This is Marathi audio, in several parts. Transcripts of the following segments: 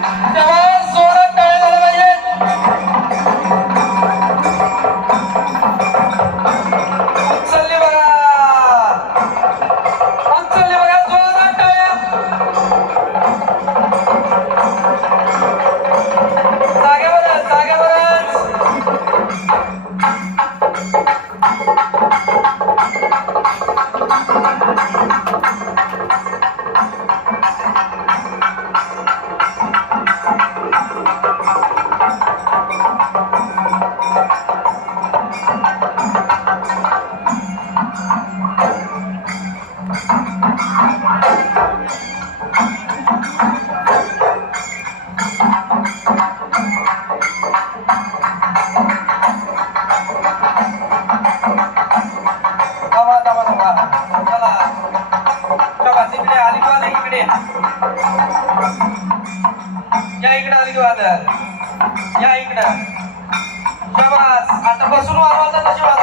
Давай. या इकडे आली वाला या इकडं. शाबास. आता बसून वाजवायचा तशी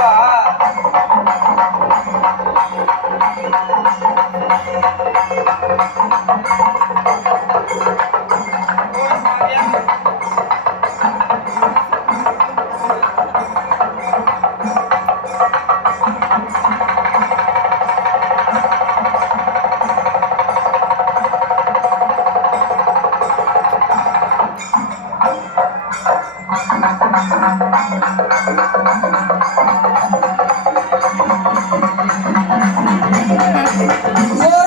थोडंसं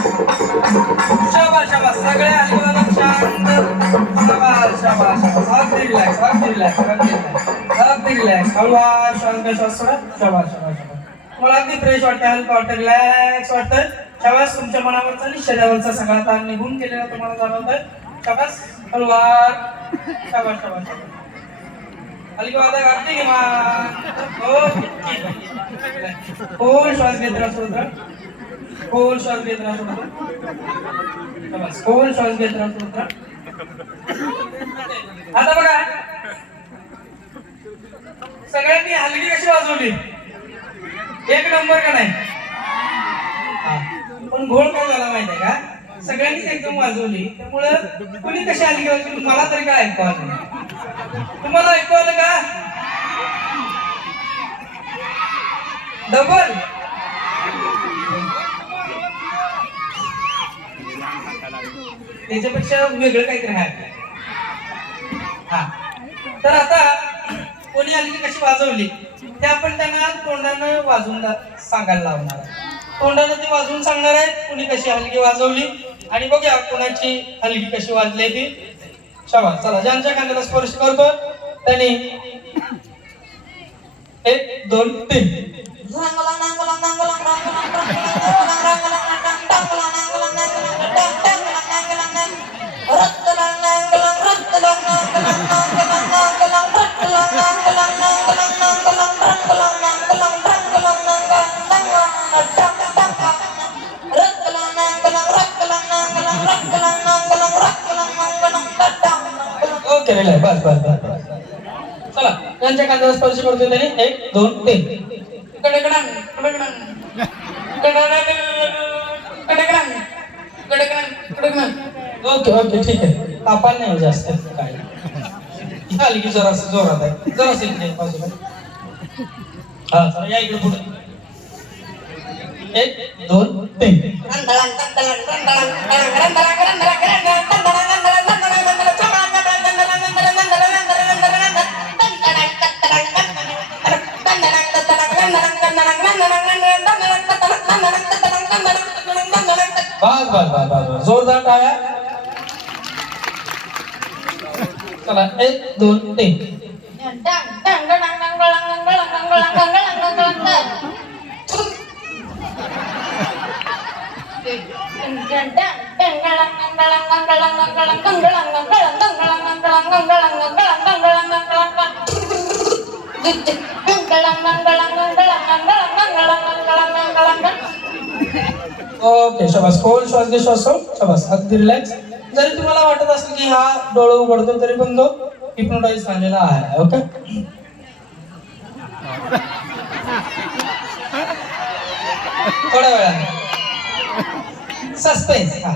शाबास शाबास सगळे आलीवाला शांत शाबास शाबास शाबास अगदी रिलॅक्स अगदी रिलॅक्स अगदी रिलॅक्स अगदी रिलॅक्स हळूवार शांत श्वास सोडा शाबास शाबास शाबास मला अगदी फ्रेश वाटतं हलकं वाटतं रिलॅक्स वाटतं शाबास तुमच्या मनावरचा आणि शरीरावरचा सगळा ताण निघून गेलेला तुम्हाला जाणवतंय. शाबास हळूवार. शाबास शाबास शाबास. हलकी वाजा घातली की हो श्वास घेत राहा खोल श्वास घेत राहा सोडा बस खोल श्वास घेत राहा सोडा आता बघा. सगळ्यांनी हलकी कशी वाजवली? एक नंबर का नाही? पण घोळ काय झाला माहितीये का? सगळ्यांनीच एकदम वाजवली. त्यामुळं कुणी कशी हलकी वाजवली? मला तरी काय ऐकू आलं तुम्हाला ऐकू आलं का? डबल त्याच्यापेक्षा वेगळं काहीतरी आहे. हा. तर आता कोणी आली की कशी वाजवली? ते आपण त्यांना तोंडानं वाजवून सांगायला लावणार आहे. तोंडानं ते वाजवून सांगणार आहे कोणी कशी हलकी वाजवली आणि बघूया कोणाची हलकी कशी वाजली ती. शाबा चला ज्यांच्या खांद्याला स्पर्श करतो त्यांनी एक दोन तीन. ओके रेलाय बस बस बस बस. चला त्यांच्या खांद्याला स्पर्श करतोय त्याने. एक दोन तीन. कडकडन कडकडन. कडकडन कडकडन. ओके ओके ठीक आहे. तापाल नाही जास्त. काय? झाली की जरा जोरात आहे. जरा इकडे बाजूला हा चला या इकडे पुढे. एक दोन तीन बस बस बस बस बस जोरदार टाळ्या चला एक दोन तीन ओके शबास. खोल श्वास घे श्वास सोड. शबास. अगदी रिलॅक्स जरी तुम्हाला वाटत असेल की हा डोळं उघडतो तरी पण तो हिप्नोटाईज झालेला आहे ओके? थोड्या वेळाने. सस्पेन्स हा.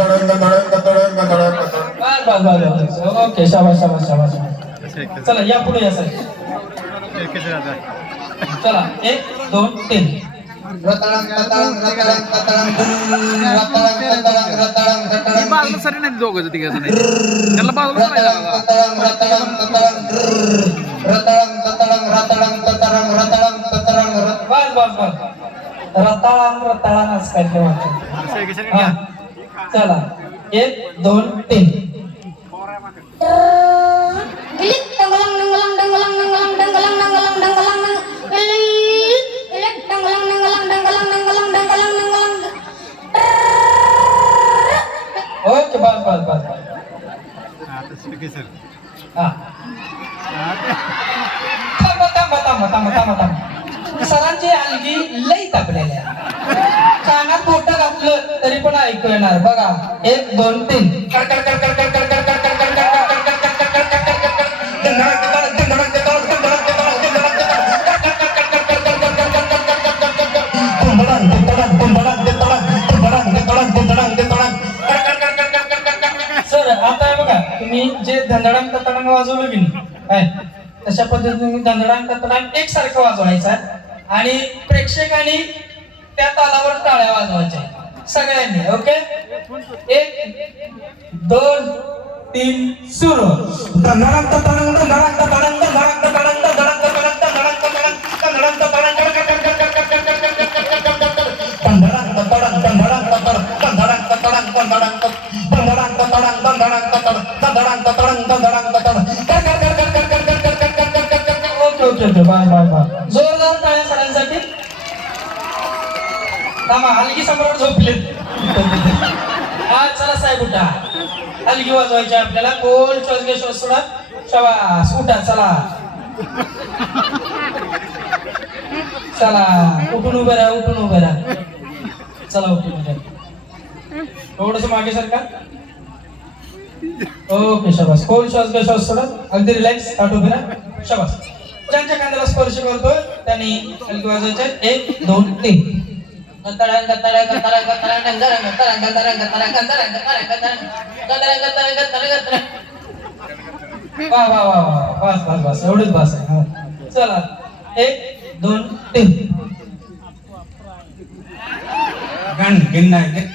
बस बस ओके शाबाश शाबाश शाबाश चला या पुढे या साहेब चला एक दोन तीन दोघं तिघ त्याला बाजूला बस बस बस रताळाम रताळाम आज काय चला एक दोन तीन Gelik tenggelang tenggelang tenggelang tenggelang tenggelang tenggelang tenggelang gelik gelik tenggelang. Oh coba coba coba. Ah. तुम्ही जे धंदडांग ततडांग वाजवलं की काय? तशा पद्धतीने तुम्ही धंदडांग ततडांग एकसारखं वाजवायचा आणि प्रेक्षकांनी त्या तालावर टाळ्या वाजवायच्या सगळ्यांनी ओके? एक दोन तीन सुरू. धंदडांग ततडांग धंदडांग ततडांग थांबा हलगी सम्राट झोपले हा चला साहेब उठा. हलगी वाजवायची आपल्याला. गोल श्वास घे श्वास सोडा. शबास उठा चला. चला उठून उभे राहा उठून उभे राहा. चला उठून उभे राहा. थोडस मागे सरका. ओके शबास. खोल श्वास घ्या श्वास सोडा. अगदी रिलॅक्स आठ उभे राहा. शबास. ज्यांच्या कांद्याला स्पर्श करतोय त्यांनी हलकी वाजवायचे. एक दोन तीन. वा वा वा वा बस बस बस एवढंच बस आहे चला एक दोन तीन गण गिन्ना गिर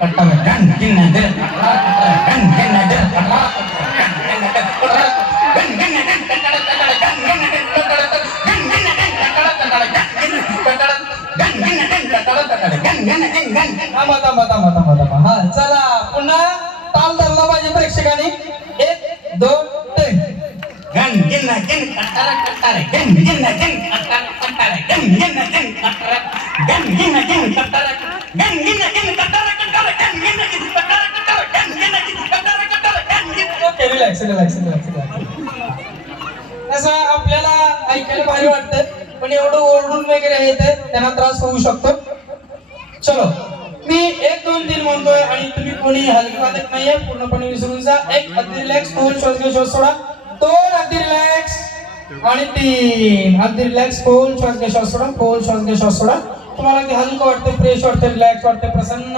कट्टा गण गिन्ना गण गिन्ना थांबा थांबा थांबा थांबा. हा चला पुन्हा ताल धरला पाहिजे प्रेक्षकांनी. एक दोन तीन. गण गिन्ना गिन कट्टारा गण गिन्ना गिन कट्टारा गण गिन्ना गिन कट्टारा. गण गिन्ना गिन कट्टारा. गण गिन्ना गिन कट्टारा कट्टारा. गण गिन्ना गिन कट्टारा कट्टारा. गण गिन्ना गिन कट्टारा कट्टारा. गण गिन्ना ओके रिलॅक्स रिलॅक्स रिलॅक्स असं आपल्याला ऐकायला भारी वाटतं पण एवढं ओरडून वगैरे येत त्यांना त्रास होऊ शकतो. चलो. मी एक दोन तीन म्हणतोय आणि तुम्ही कोणी हलकी वादक नाहीये पूर्णपणे विसरून जा. एक अगदी रिलॅक्स दोन श्वास घे श्वास सोडा. दोन अगदी रिलॅक्स आणि तीन. अगदी रिलॅक्स खोल श्वास घे श्वास सोडा. खोल श्वास घे श्वास सोडा. तुम्हाला हलकं वाटतं फ्रेश वाटतं रिलॅक्स वाटतं प्रसन्न